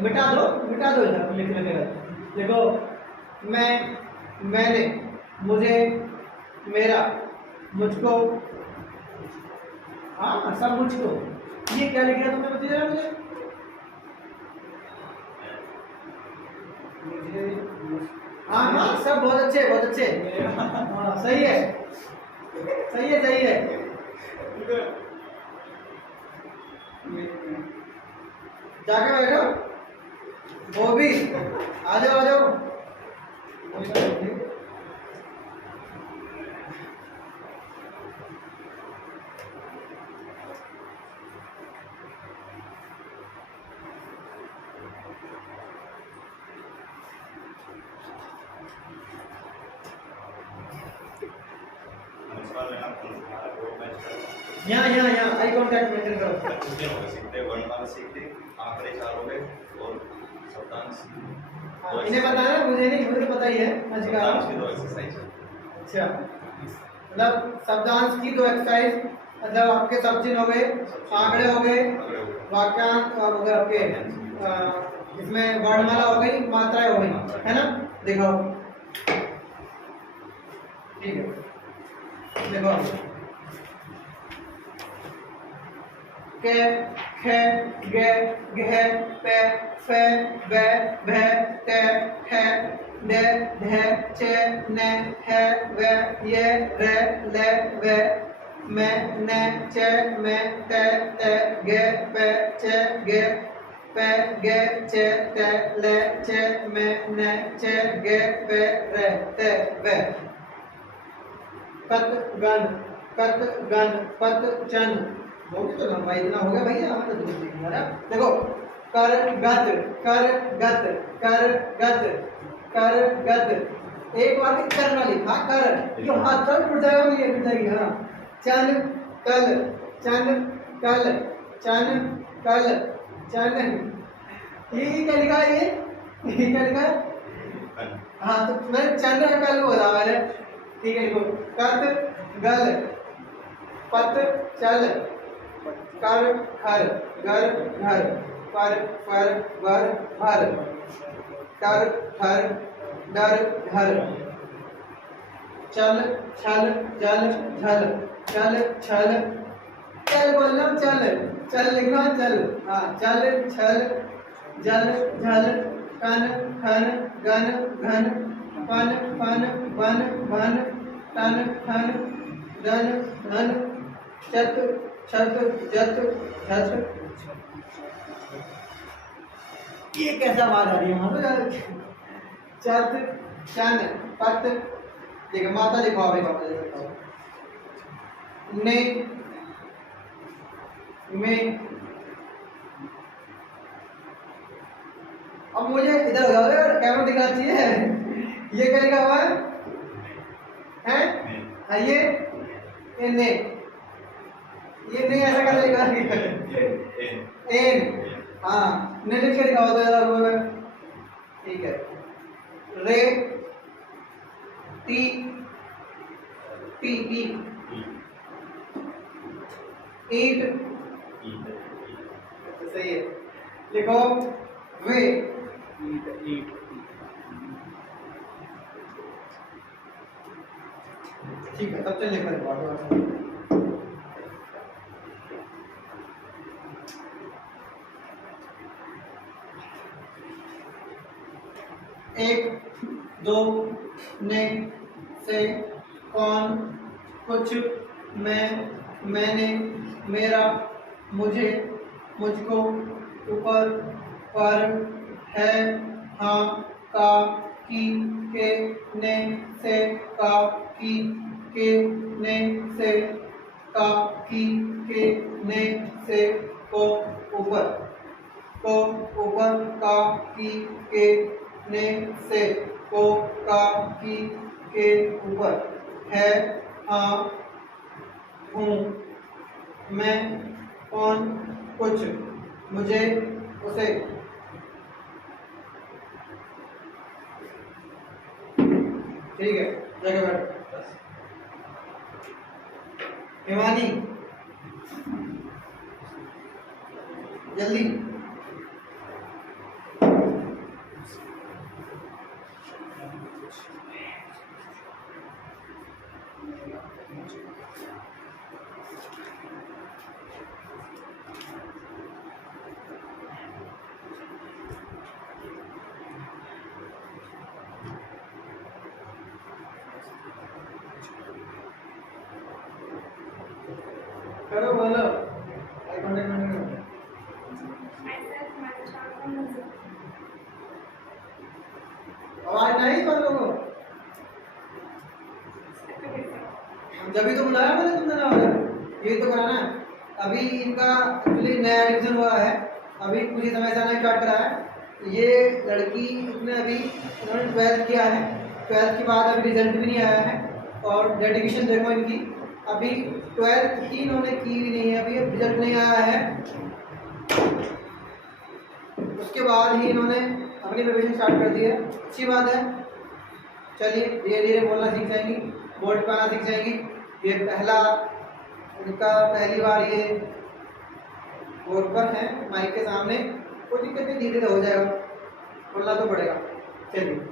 मिटा दो इधर लिखने के बाद। देखो, मैं, मैंने, मुझे, मेरा, मुझको, हाँ सब मुझको। ये क्या लिखा तुमने बता जरा मुझे। हाँ हाँ सब बहुत अच्छे, बहुत अच्छे। हाँ सही है, सही है, सही है। जाके बैठो, वो भी आ जाओ, आ जाओ। यहाँ आई कांटेक्ट मेंटेन करो। सीखते वर्णमाला सीखते, आंकड़े 4 हो गए और शब्दांश। इन्हें पता है, मुझे नहीं, मुझे पता ही है। शब्दांश की 2 एक्सरसाइज। अच्छा, मतलब शब्दांश की 2 एक्सरसाइज, मतलब आपके सब चीज हो गए, आंकड़े हो गए, वाक्यांश हो गए आपके, इसमें वर्णमाला हो गई, मात्राएं हो गई, है ना। दिखाओ, ठीक है, देखो, के, खे, गे, घे, पे, फे, बे, भे, ते, खे, दे, धे, चे, ने, हे, वे, ये, रे, ले, वे, मैं, ने, चे, में, ते, गे, पे, चे, गे, पे, गे, चे, ते, ले, चे, में, ने, चे, गे, पे, रे, ते, वे। कत, गन, पत, चन। बहुत तो लंबा इतना हो गया भैया, हमें तो दूर दिखना है। देखो, कर, गत, कर, गत, कर, गत, कर, गत। एक बार भी कर वाली, हाँ कर, ये हाथ तो टूट जाएगा, ये टूट जाएगी, हाँ। चन, कल, चन, कल, चन, कल, चन। ये क्या लिखा है, ये क्या लिखा है? हाँ तो मैंने चन का कल बोला मैंने, ठीक है। देखो, कत, गल, पत, चल, कर, खर, गर, घर, पर, बर, भर, कर, खर, डर, धर, चल, छल, जल, झल, चल, छल, चल बोलना, चल लिखना, चल, हाँ, चल, छल, जल, झल, कन, खन, गन, घन, पन, फन, बन, भन, तन, थन, धन, धन, चत, छत, जत, छत। ये कैसा बात आ रही है वहां पे? चत, चन पत देखो माता लिखो आप लिखो ने में। अब मुझे इधर हो जाओ यार, कैमरा दिखना चाहिए। ये क्या लिखा हुआ है हैं? ये ने, ये नहीं ऐसा कर लिखा है एन। हाँ ने लिख के दिखाओ तो यार लोगों में। ठीक है रे टी टी ई ईट सही है। लिखो वे ईट ठीक है तब चलिए फिर बात। एक दो ने से कौन कुछ मैं मैंने मेरा मुझे मुझको ऊपर पर है हाँ का की के ने से का की के ने से का की के ने से को ऊपर का की के ने से को का की के ऊपर है हाँ हूँ मैं कौन कुछ मुझे उसे। ठीक है जगह बैठ। हिमानी जल्दी करो बोलो आई कांटेक्ट में करो। आवाज नहीं तुम लोगों को? जब भी तो बुलाया मैंने तुमने ना बोला ये तो कराना है। अभी इनका एक्चुअली नया एडमिशन हुआ है, अभी कुछ ही समय से आना स्टार्ट करा है। ये लड़की इसने अभी इन्होंने 12th किया है, 12th के बाद अभी रिजल्ट भी नहीं आया है और डेडिकेशन देखो इनकी। अभी 12th ही इन्होंने की भी नहीं है, अभी रिजल्ट नहीं आया है। उसके बाद ही इन्होंने अपनी प्रिपरेशन स्टार्ट कर दी है, अच्छी बात है। चलिए धीरे धीरे बोलना सीख जाएंगी, बोर्ड पे आना सीख जाएंगी। ये पहला इनका पहली बार ये बोर्ड पर है माइक के सामने, कोई दिक्कत नहीं, धीरे धीरे हो जाएगा, बोलना तो पड़ेगा। चलिए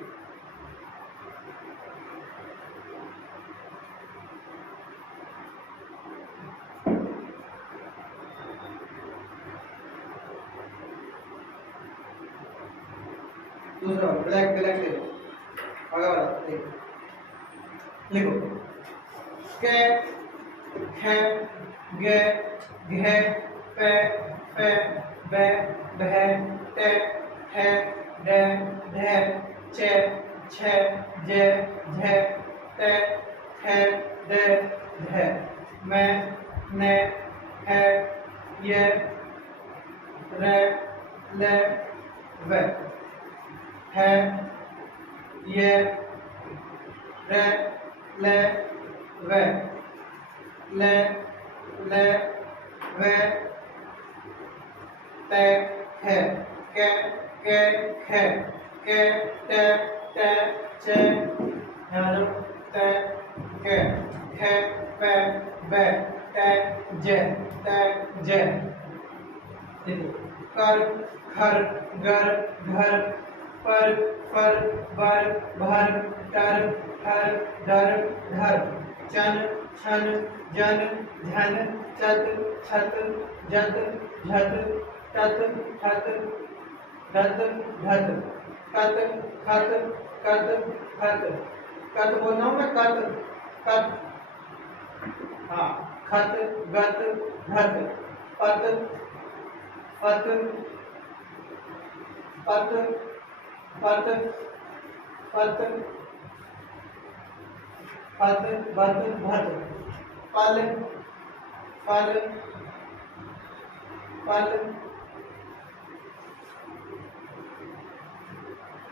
दूसरा ब्लैक ब्लैक ले लो, आगे वाला लिखो कैट है गे घे पे पे बे बह ते है डे ढे चे छे जे झे ते है दे धे मैं ने है ये रे ले वे है ये रे ले वे ले ले वे ते है के है के ते ते चे हर ते के है पे बे ते जे कर खर गर घर पर बर भर टर ठर डर ढर चन छन जन झन चत छत जत झत तत ठत दत धत कत खत कत खत कत बोलना हूँ मैं, कत हाँ खत गत धत पत पत पत पत पत फत बत भत पल फल पल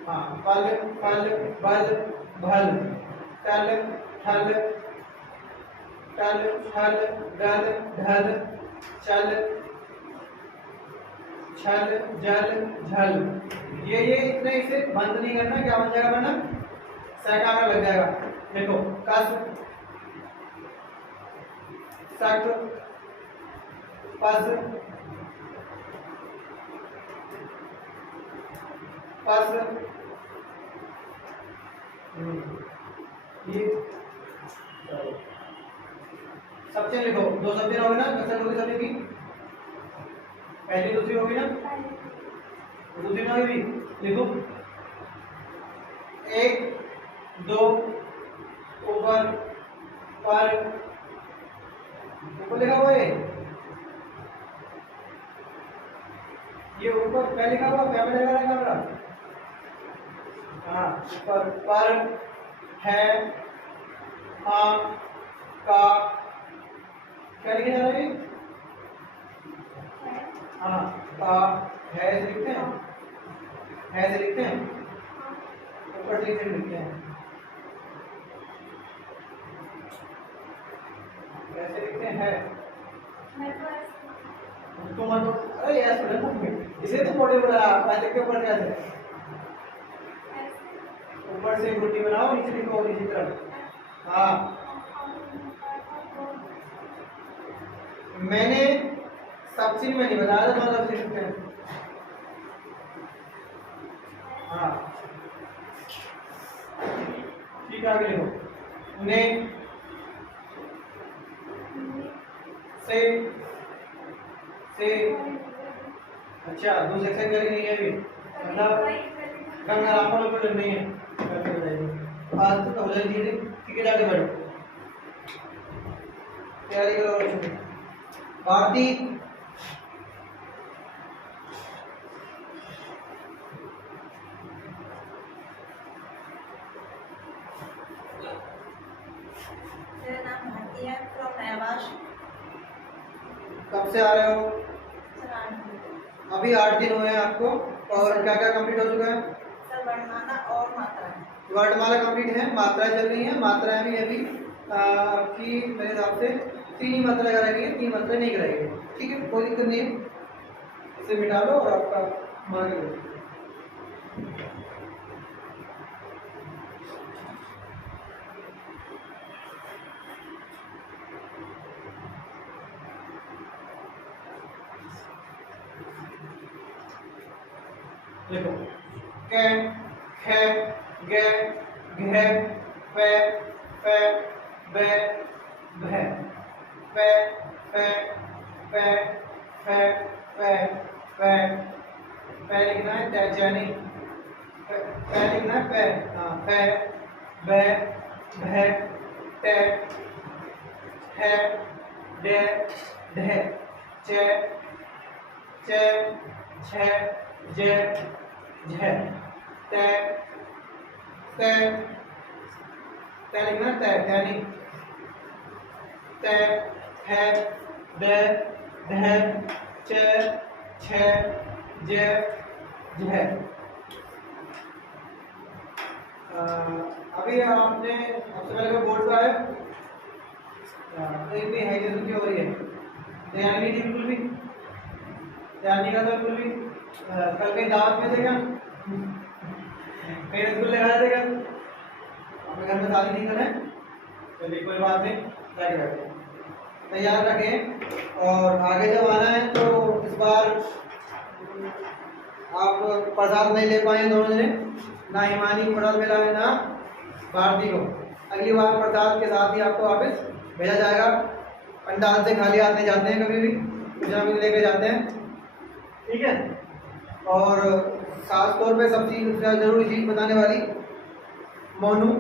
हाँ पल फल बल भल टल ठल टल फल गल ढल चल छल जल झल। ये इतने इसे बंद नहीं करना, क्या बन जाएगा वरना सैकारा लग जाएगा। देखो कस सक पस पस ये सबसे लिखो, दो सब्जी होगी ना, कसर होगी सब्जी की, पहली दूसरी होगी ना, दूसरी ना होगी, लिखो 1 2 ऊपर पर ऊपर लिखा हुआ है, ये ऊपर क्या लिखा हुआ, क्या में लगा कैमरा, हाँ ऊपर पर है, हाँ का क्या लिखा जा रहा है, हाँ का है से लिखते हैं, है से लिखते हैं, ऊपर से लिखते हैं, कैसे लिखते हैं, तो मतलब अरे यार इसे तो बॉडी बना पहले के ऊपर कैसे, ऊपर से रोटी बनाओ, नीचे लिखो नीचे तरफ, हाँ मैंने सब चीज में नहीं बताया था, मतलब लिखते हैं, हाँ ठीक है आगे लिखो, ने से अच्छा दूसरे एक्सरसाइज करी नहीं है अभी, मतलब गंगा आपको लोग को नहीं है, करके बताइए आज तो हो जाए धीरे, ठीक है जाके बैठो तैयारी करो बच्चों की। भारती मेरा नाम भारती है, फ्रॉम नयाबाश। कब से आ रहे हो? अभी 8 दिन हुए हैं आपको, और क्या क्या कंप्लीट हो चुका है? सर वर्णमाला और मात्राएं। वर्णमाला कंप्लीट है, मात्राएं चल रही हैं, मात्राएं भी अभी आपकी मेरे हिसाब से 3 ही मात्रा कराएंगे, 3 मात्राएं नहीं कराएंगे, ठीक है कोई दिक्कत नहीं है, इसे मिटा लो और आपका मार्क लो। देखो कै खे गे घे पे पे बे भे पे पे पे पे पे पे पे लिखना है तैजानी, पे लिखना है पे, हाँ पे बे भे ते है डे ढे चे चे छे जे झे ते ते ते लिखना ते यानी ते है दे धे चे छे जे झे। अभी आपने सबसे पहले बोर्ड का है, एक भी है जैसे क्यों हो रही है, ध्यान नहीं दी बिल्कुल भी, ध्यान नहीं का तो बिल्कुल भी, कल कहीं दावत में देगा, कहीं रसगुल्ले खा देगा, अपने घर में शादी नहीं करें, चलिए कोई बात नहीं, जाके बैठे तैयार रखें। और आगे जब आना है तो इस बार आप प्रसाद नहीं ले पाए दोनों जने, ना हिमानी को प्रसाद मिला है ना भारती को, अगली बार प्रसाद के साथ ही आपको वापस भेजा जाएगा। पंडाल से खाली हाथ नहीं जाते हैं कभी भी, कुछ ना कुछ लेके जाते हैं, ठीक है। और खास तौर पे सबसे जरूरी चीज बताने वाली, मोनू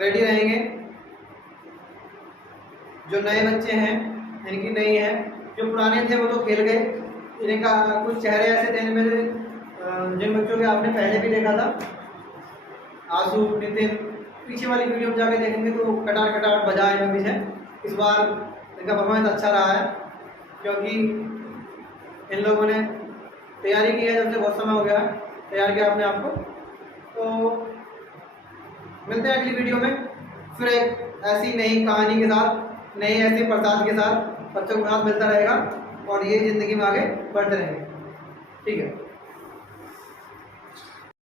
रेडी रहेंगे, जो नए बच्चे हैं इनकी नहीं है, जो पुराने थे वो तो खेल गए, इनका कुछ चेहरे ऐसे थे इनमें जिन बच्चों के आपने पहले भी देखा था, आशु, नितिन, पीछे वाली वीडियो में जाके देखेंगे तो कटार कटार बजा इन्होंने पीछे। इस बार इनका परफॉर्मेंस अच्छा रहा है क्योंकि इन लोगों ने तैयारी की है, जब से बहुत समय हो गया है तैयार किया अपने आप को। तो मिलते हैं अगली वीडियो में फिर एक ऐसी नई कहानी के साथ, नई ऐसे प्रसाद के साथ बच्चों को साथ मिलता रहेगा और ये ज़िंदगी में आगे बढ़ते रहेंगे। ठीक है।